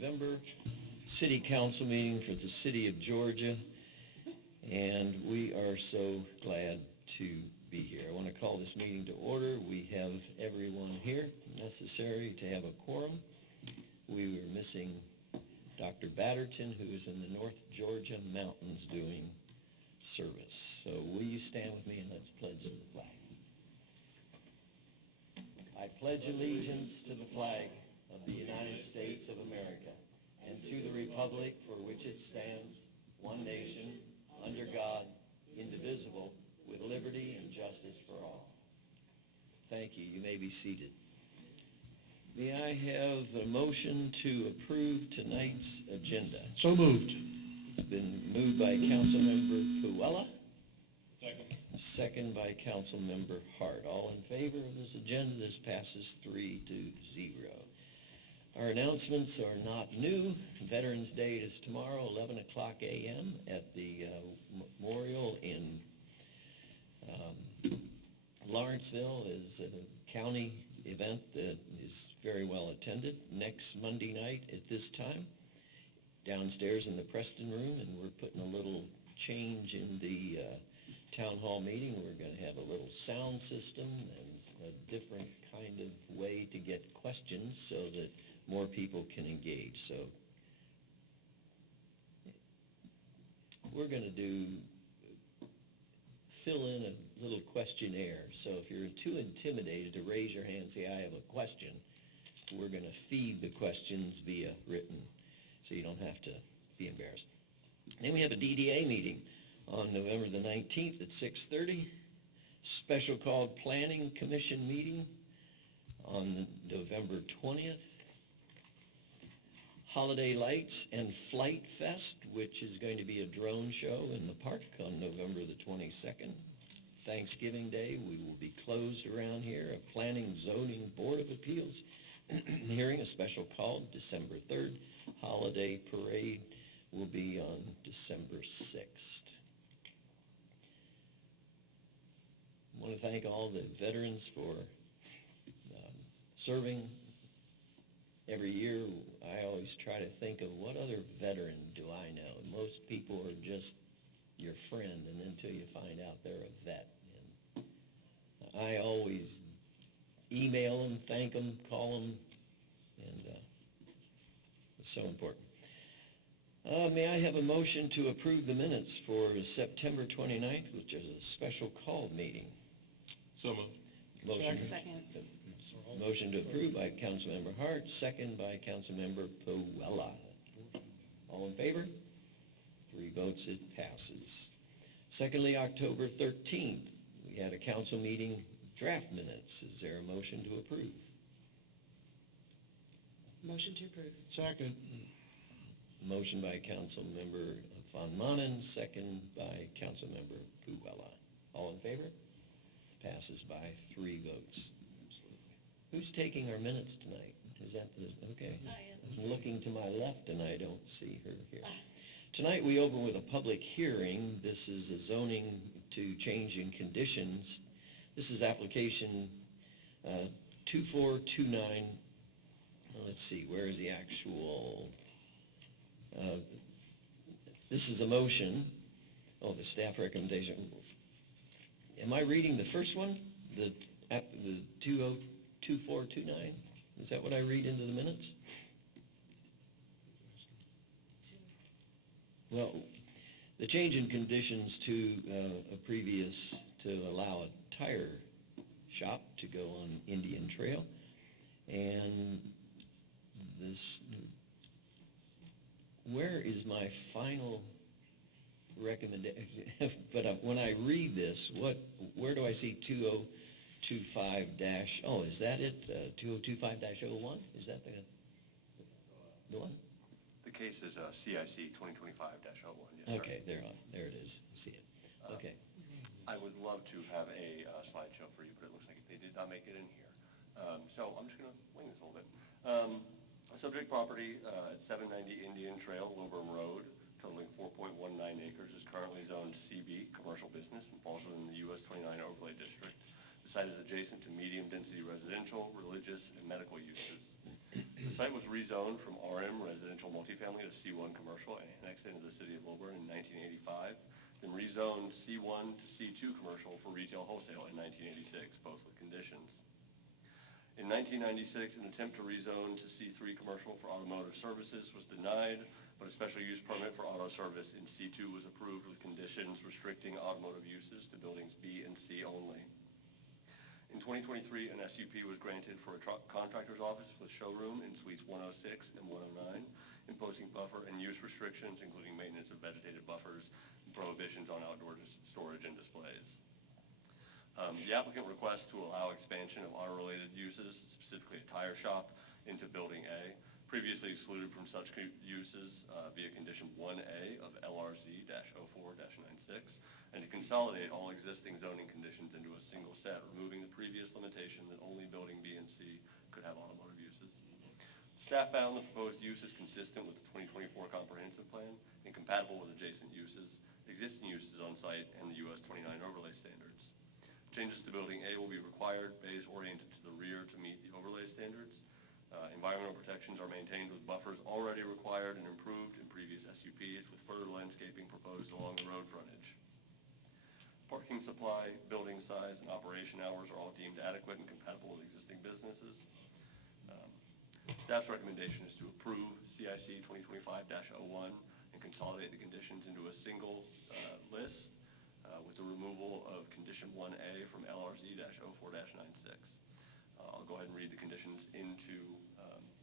November City Council meeting for the City of Georgia, and we are so glad to be here. I want to call this meeting to order. We have everyone here necessary to have a quorum. We were missing Dr. Batterton, who is in the North Georgia mountains doing service. So will you stand with me and let's pledge the flag. I pledge allegiance to the flag of the United States of America and to the republic for which it stands, one nation, under God, indivisible, with liberty and justice for all. Thank you. You may be seated. May I have a motion to approve tonight's agenda? So moved. It's been moved by Councilmember Puella. Second by Councilmember Hart. All in favor of this agenda? This passes 3-0. Our announcements are not new. Veterans Day is tomorrow, 11 o'clock a.m. at the memorial in Lawrenceville. Is a county event that is very well attended. Next Monday night at this time, downstairs in the Preston room, and we're putting a little change in the town hall meeting. We're going to have a little sound system and a different kind of way to get questions so that more people can engage. So we're going to fill in a little questionnaire. So if you're too intimidated to raise your hand and say, I have a question, we're going to feed the questions via written so you don't have to be embarrassed. Then we have a DDA meeting on November the 19th at 6:30. Special called Planning Commission meeting on November 20th. Holiday Lights and Flight Fest, which is going to be a drone show in the park on November the 22nd. Thanksgiving Day, we will be closed around here. A Planning Zoning Board of Appeals hearing, a special call, December 3rd. Holiday Parade will be on December 6th. I want to thank all the veterans for serving. Every year, I always try to think of what other veteran do I know. Most people are just your friend, and until you find out they're a vet. And I always email them, thank them, call them, and it's so important. May I have a motion to approve the minutes for September 29th, which is a special call meeting? So moved. Second. Motion to approve by Councilmember Hart, second by Councilmember Puella. All in favor? 3 votes, it passes. Secondly, October 13th, we had a council meeting draft minutes. Is there a motion to approve? Motion to approve. Second. Motion by Councilmember Von Manen, second by Councilmember Puella. All in favor? Passes by 3 votes. Who's taking our minutes tonight? Is that okay? I am. I'm looking to my left and I don't see her here. Tonight we open with a public hearing. This is a zoning to change in conditions. This is application 2429. Let's see, where is the actual? This is a motion. Oh, the staff recommendation. Am I reading the first one? The 2429? Is that what I read into the minutes? Well, the change in conditions to a previous to allow a tire shop to go on Indian Trail. And this, where is my final recommendation? But when I read this, where do I see 2025 dash? Oh, is that it? 2025-01? Is that the one? The case is CIC 2025-01. Yes, okay, there it is. See it. Okay. I would love to have a slideshow for you, but it looks like they did not make it in here. So I'm just going to wing this a little bit. Subject property at 790 Indian Trail Lilburn Road, totaling 4.19 acres, is currently zoned CB, commercial business, and falls within the US 29 overlay district. The site is adjacent to medium-density residential, religious, and medical uses. The site was rezoned from RM residential multifamily to C1 commercial and annexed into the city of Lilburn in 1985, then rezoned C1 to C2 commercial for retail wholesale in 1986, both with conditions. In 1996, an attempt to rezone to C3 commercial for automotive services was denied, but a special use permit for auto service in C2 was approved with conditions restricting automotive uses to buildings B and C only. In 2023, an SUP was granted for a contractor's office with showroom in suites 106 and 109, imposing buffer and use restrictions, including maintenance of vegetated buffers and prohibitions on outdoor storage and displays. The applicant requests to allow expansion of auto-related uses, specifically a tire shop, into Building A, previously excluded from such uses via Condition 1A of LRZ-04-96, and to consolidate all existing zoning conditions into a single set, removing the previous limitation that only Building B and C could have automotive uses. Staff found the proposed use is consistent with the 2024 comprehensive plan and compatible with adjacent uses, existing uses on site, and the US 29 overlay standards. Changes to Building A will be required, bays oriented to the rear to meet the overlay standards. Environmental protections are maintained with buffers already required and improved in previous SUPs, with further landscaping proposed along the road frontage. Parking supply, building size, and operation hours are all deemed adequate and compatible with existing businesses. Staff's recommendation is to approve CIC 2025-01 and consolidate the conditions into a single list with the removal of Condition 1A from LRZ-04-96. I'll go ahead and read the conditions into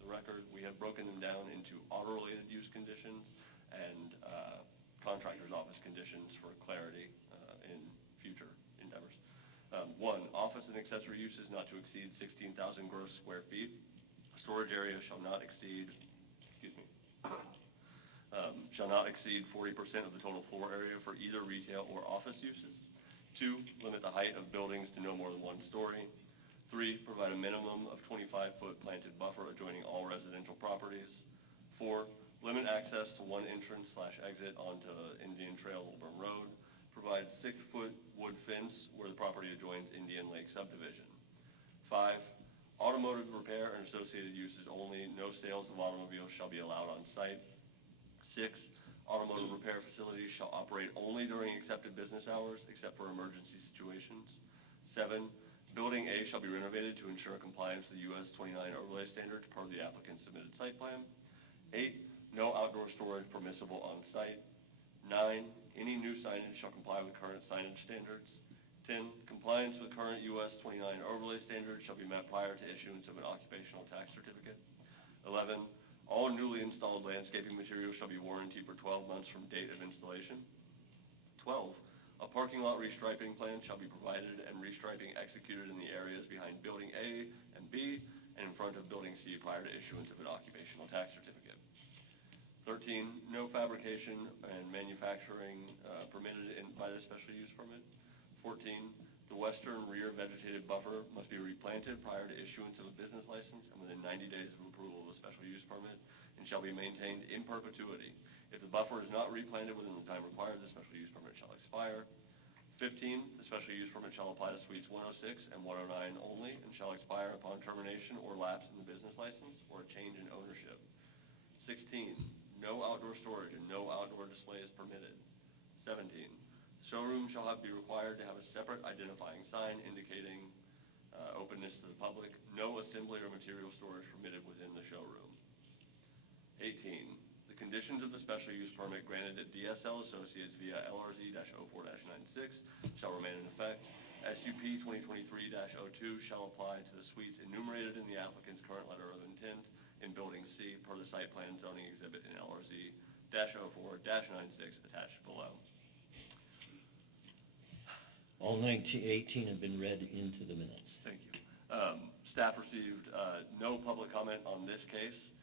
the record. We have broken them down into auto-related use conditions and contractor's office conditions for clarity in future endeavors. 1, office and accessory uses not to exceed 16,000 gross square feet. Storage area shall not exceed 40% of the total floor area for either retail or office uses. 2, limit the height of buildings to no more than 1 story. 3, provide a minimum of 25-foot planted buffer adjoining all residential properties. 4, limit access to one entrance/exit onto Indian Trail Lilburn Road. Provide 6-foot wood fence where the property adjoins Indian Lake subdivision. 5, automotive repair and associated uses only. No sales of automobiles shall be allowed on site. 6, automotive repair facilities shall operate only during accepted business hours, except for emergency situations. 7, Building A shall be renovated to ensure compliance with the US 29 overlay standards per the applicant's submitted site plan. 8, no outdoor storage permissible on site. 9, any new signage shall comply with current signage standards. 10, compliance with current US 29 overlay standards shall be met prior to issuance of an occupational tax certificate. 11, all newly installed landscaping materials shall be warranted for 12 months from date of installation. 12, a parking lot restriping plan shall be provided and restriping executed in the areas behind Building A and B and in front of Building C prior to issuance of an occupational tax certificate. 13, no fabrication and manufacturing permitted by the special use permit. 14, the western rear vegetated buffer must be replanted prior to issuance of a business license and within 90 days of approval of a special use permit and shall be maintained in perpetuity. If the buffer is not replanted within the time required, the special use permit shall expire. 15, the special use permit shall apply to suites 106 and 109 only and shall expire upon termination or lapse in the business license or a change in ownership. 16, no outdoor storage and no outdoor display is permitted. 17, showroom shall be required to have a separate identifying sign indicating openness to the public. No assembly or material storage permitted within the showroom. 18, the conditions of the special use permit granted at DSL Associates via LRZ-04-96 shall remain in effect. SUP 2023-02 shall apply to the suites enumerated in the applicant's current letter of intent in Building C per the site plan zoning exhibit in LRZ-04-96 attached below. All 18 have been read into the minutes. Thank you. Staff received no public comment on this case,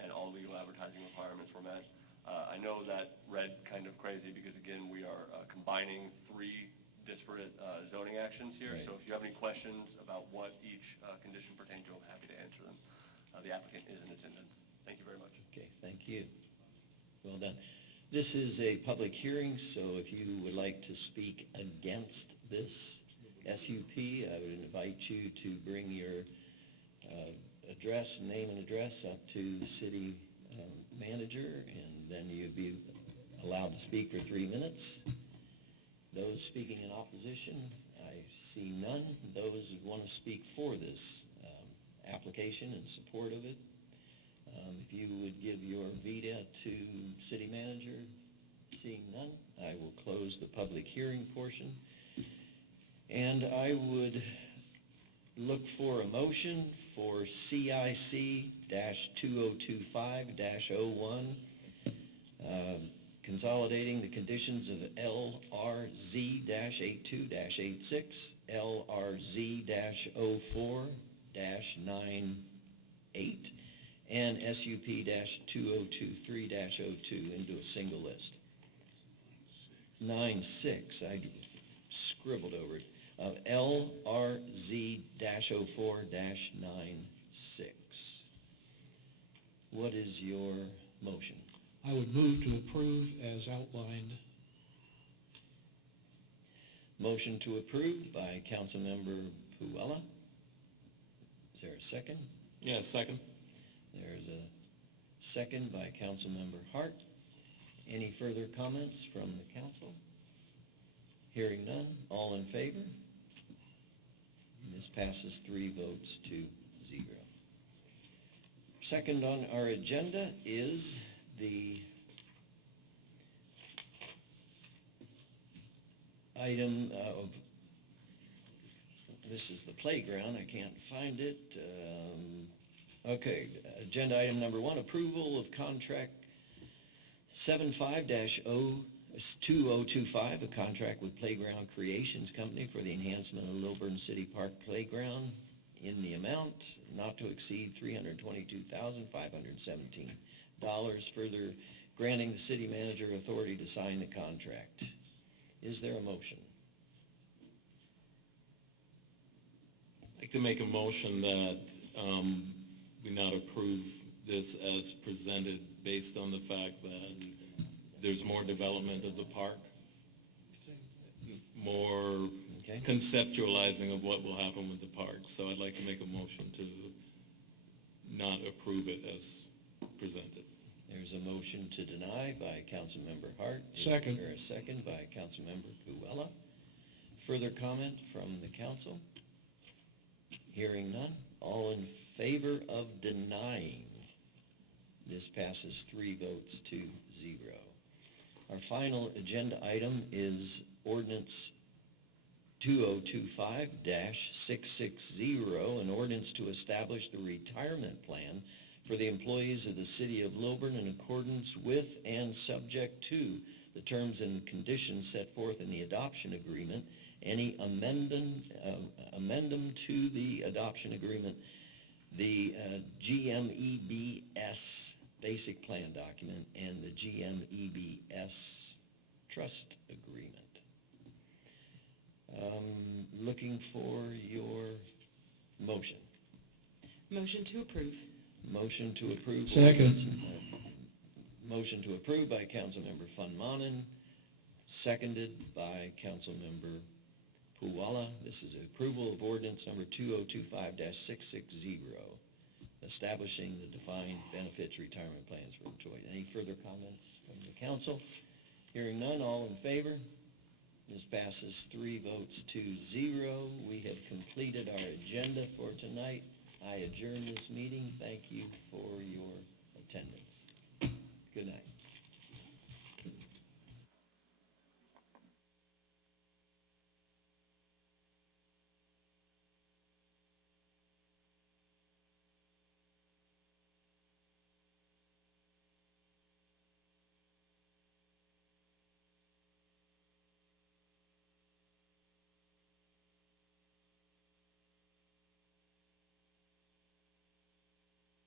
and all legal advertising requirements were met. I know that read kind of crazy because, again, we are combining 3 disparate zoning actions here. Right. So if you have any questions about what each condition pertains to, I'm happy to answer them. The applicant is in attendance. Thank you very much. Okay, thank you. Well done. This is a public hearing, so if you would like to speak against this SUP, I would invite you to bring your address, name and address up to the city manager, and then you'd be allowed to speak for 3 minutes. Those speaking in opposition, I see none. Those who want to speak for this application in support of it, if you would give your vita to city manager, seeing none, I will close the public hearing portion. And I would look for a motion for CIC-2025-01, consolidating the conditions of LRZ-82-86, LRZ-04-98, and SUP-2023-02 into a single list. 9.6, I scribbled over it. LRZ-04-96. What is your motion? I would move to approve as outlined. Motion to approve by Councilmember Puella. Is there a second? Yeah, second. There's a second by Councilmember Hart. Any further comments from the council? Hearing none, all in favor? This passes 3 votes to 0. Second on our agenda is the item of, this is the playground, I can't find it. Okay, agenda item number 1, approval of contract 75-2025, a contract with Playground Creations Company for the enhancement of Lilburn City Park Playground in the amount not to exceed $322,517, further granting the city manager authority to sign the contract. Is there a motion? I'd like to make a motion that we not approve this as presented based on the fact that there's more development of the park, more Okay. conceptualizing of what will happen with the park. So I'd like to make a motion to not approve it as presented. There's a motion to deny by Councilmember Hart. Second. Is there a second by Councilmember Puella? Further comment from the council? Hearing none. All in favor of denying? This passes 3 votes to 0. Our final agenda item is Ordinance 2025-660, an ordinance to establish the retirement plan for the employees of the city of Lilburn in accordance with and subject to the terms and conditions set forth in the adoption agreement, any amendment to the adoption agreement, the GMEBS basic plan document, and the GMEBS trust agreement. Looking for your motion. Motion to approve. Motion to approve. Second. Motion to approve by Councilmember Funmanen, seconded by Councilmember Puella. This is approval of ordinance number 2025-660, establishing the defined benefits retirement plans for employees. Any further comments from the council? Hearing none, all in favor? This passes 3 votes to 0. We have completed our agenda for tonight. I adjourn this meeting. Thank you for your attendance.